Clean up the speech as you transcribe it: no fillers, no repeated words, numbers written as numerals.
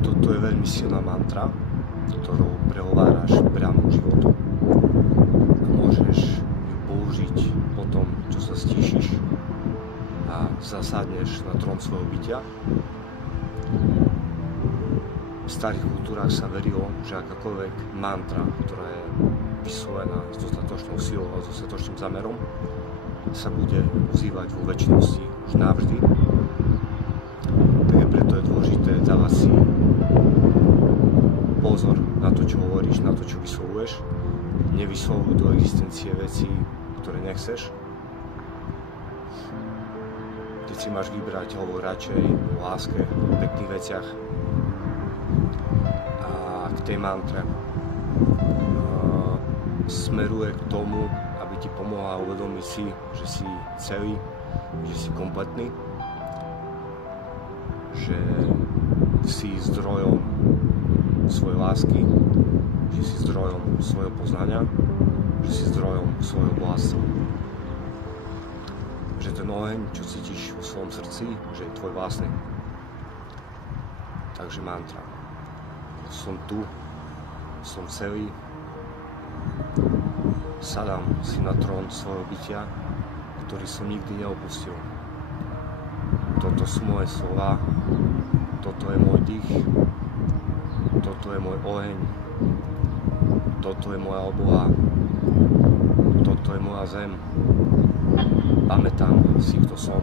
Toto je veľmi silná mantra, ktorou prehováraš priamo k životu. A môžeš ju použiť po tom, čo sa stíšiš a zasadneš na trón svojho bytia. V starých kultúrách sa verilo, že akákoľvek mantra, ktorá je vyslovená s dostatočnou silou a s dostatočným zámerom, sa bude ozývať vo večnosti už navždy. Takže preto je dôležité dávať si pozor na to, čo hovoríš, na to, čo vyslovuješ. Nevyslovuj do existencie veci, ktoré nechceš. Keď si máš vybrať, hovor radšej o láske, o pekných veciach a k tej mantre smeruje k tomu, aby ti pomohla uvedomiť si, že si celý, že si kompletný, že si zdrojom svojej lásky, že si zdrojom svojho poznania, že si zdrojom svojho bohatstva. Že ten oheň, čo cítiš vo svojom srdci, že je tvoj vlastný. Takže mantra. Som tu, som celý, sadám si na trón svojho bytia, ktorý som nikdy neopustil. Toto sú moje slova, toto je môj dých, toto je môj oheň, toto je moja obloha, toto je moja zem. Pamätám si, kto som.